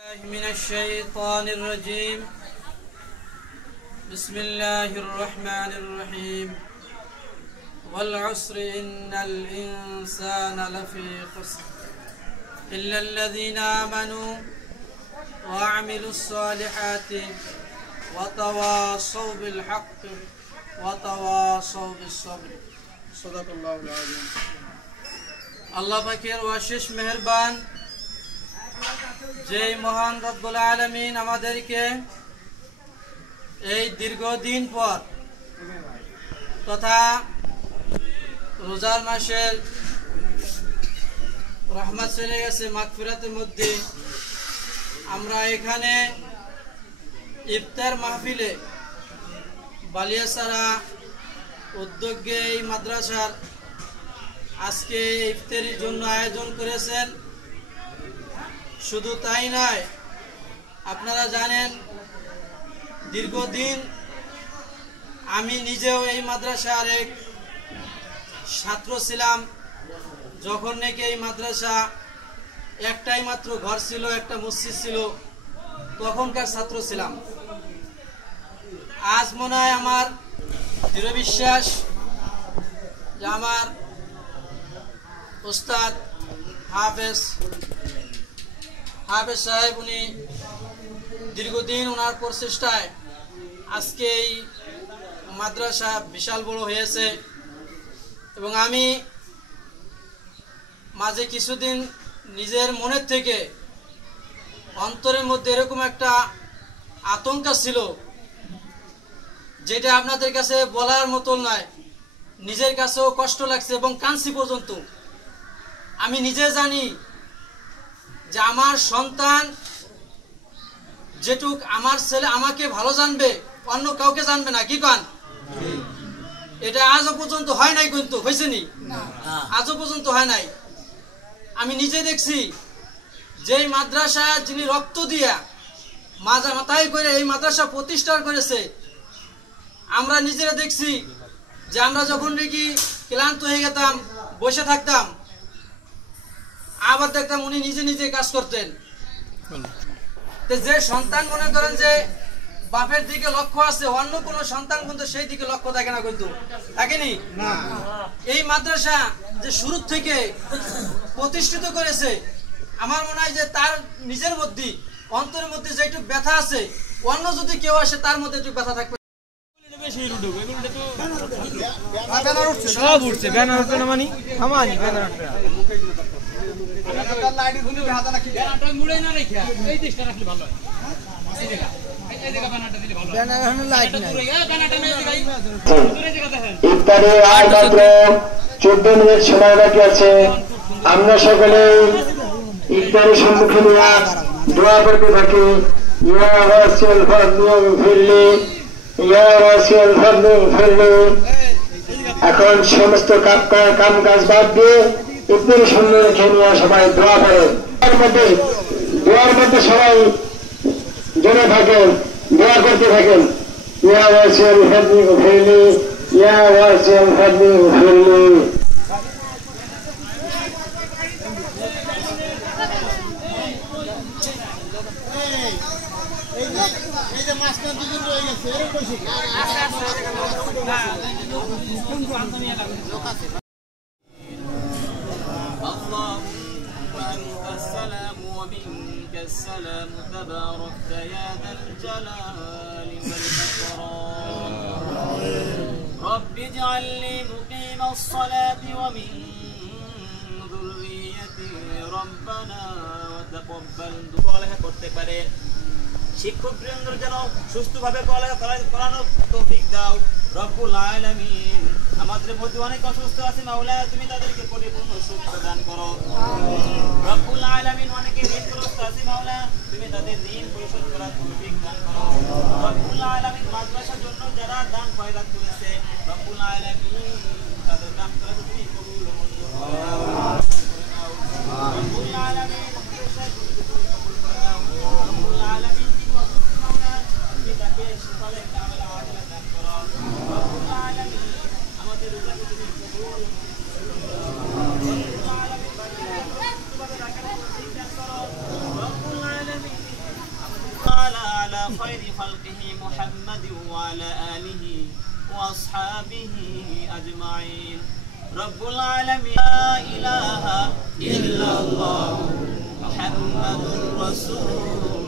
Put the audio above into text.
من الشيطان الرجيم بسم الله الرحمن الرحيم والعصر إن الإنسان لفي خسر إلا الذين آمنوا وعملوا الصالحات وتواصوا بالحق وتواصوا بالصبر صدق الله العظيم الله فكر وشش مهربان যে মহান রব্বুল আলামিন আমাদেরকে এই দীর্ঘদিন পর তথা রোজার মাসের রহমত চলে গেছে মাগফিরাতের মধ্যে আমরা এখানে ইফতার মাহফিলে বালিয়াছড়া উদ্যোগে এই মাদ্রাসার আজকে ইফতারির জন্য আয়োজন করেছেন। শুধু তাই নয়, আপনারা জানেন দীর্ঘদিন আমি নিজেও এই মাদ্রাসার এক ছাত্র ছিলাম। যখন নাকি এই মাদ্রাসা একটাই মাত্র ঘর ছিল, একটা মসজিদ ছিল, তখনকার ছাত্র ছিলাম। আজ মনে হয় আমার দৃঢ় বিশ্বাস যে আমার উস্তাদ হাফেজ সাহেব উনি দীর্ঘদিন ওনার প্রচেষ্টায় আজকে এই মাদ্রাসা বিশাল বড় হয়েছে। এবং আমি মাঝে কিছুদিন নিজের মনের থেকে অন্তরের মধ্যে এরকম একটা আতঙ্ক ছিল যেটা আপনাদের কাছে বলার মতো নয়, নিজের কাছেও কষ্ট লাগছে এবং কাঁদছি পর্যন্ত। আমি নিজে জানি যে আমার সন্তান যেটুক আমার ছেলে আমাকে ভালো জানবে, অন্য কাউকে জানবে না। কি কান এটা আজও পর্যন্ত হয় নাই, কিন্তু হয়েছে নি? আজও পর্যন্ত হয় নাই। আমি নিজে দেখছি যে মাদ্রাসা যিনি রক্ত দিয়া মাথায় করে এই মাদ্রাসা প্রতিষ্ঠা করেছে, আমরা নিজেরা দেখছি যে আমরা যখন নাকি ক্লান্ত হয়ে যেতাম, বসে থাকতাম, আবার দেখতাম উনি নিজে নিজে কাজ করতেন। যে সন্তান মনে করেন যে বাপের দিকে লক্ষ্য আছে, অন্য কোন সন্তান কিন্তু সেই দিকে লক্ষ্য থাকে না, কিন্তু থাকেনি। এই মাদ্রাসা যে শুরু থেকে প্রতিষ্ঠিত করেছে, আমার মনে হয় যে তার নিজের মধ্যে অন্তরের মধ্যে যেটুকু ব্যথা আছে, অন্য যদি কেউ আসে তার মধ্যে একটু ব্যথা থাকবে। সব উঠছে, ব্যানার উঠবে না মানে থামানি ব্যানার উঠবে। ইফতারে আর মাত্র 14 মিনিট সময় বাকি আছে। আমরা সকলে ইফতারের সম্মুখীন দোয়া করতে থাকি। ইয়া ওয়াসিউল ফাদলি ফিরলি, ইয়া ওয়াসিউল ফাদলি ফিরলি। এখন সমস্ত কাম কাজ বাদ দিয়ে ইফতারের সামনে রেখে নিয়ে সবাই দোয়া করেন। দোয়ার মধ্যে সবাই জড়ে থাকেন, দোয়া করতে থাকেন। ইয়া ওয়াসিউল ফাদলি ফিরলি, ইয়া ওয়াসিউল ফাদলি ফিরলি। السلام تباركت يا ذا الجلال والإكرام رب اجعلني مقيم الصلاة ومن ذريتي ربنا وتقبل دعاء করতে পারে। শিক্ষক বৃন্দর যেন সুস্থভাবে পড়ানোর তৌফিক দাও রব্বুল আলামিন। আমাদের মধ্যে অনেক অসুস্থ আছে মাওলা, তুমি তাদেরকে পরিপূর্ণ সুস্থ দান করো রব্বুল আলামিন। অনেকে ঋণগ্রস্ত আছে মাওলা, তুমি তাদের ঋণ পরিশোধ করার তৌফিক দান করো রব্বুল আলামিন। মাদ্রাসার জন্য যারা দান খয়রাত করেছে রব্বুল আলামিন, তাদের দান করা তুমি কবুল মঞ্জুর করে নাও রব্বুল আলামিন। রব্বুল আলামিন আমাদের রোজাকে তুমি কবুল রব্বুল আলামিন। خلقه محمد وعلى آله وأصحابه أجمعين رب العالمين لا إله إلا الله محمد رسول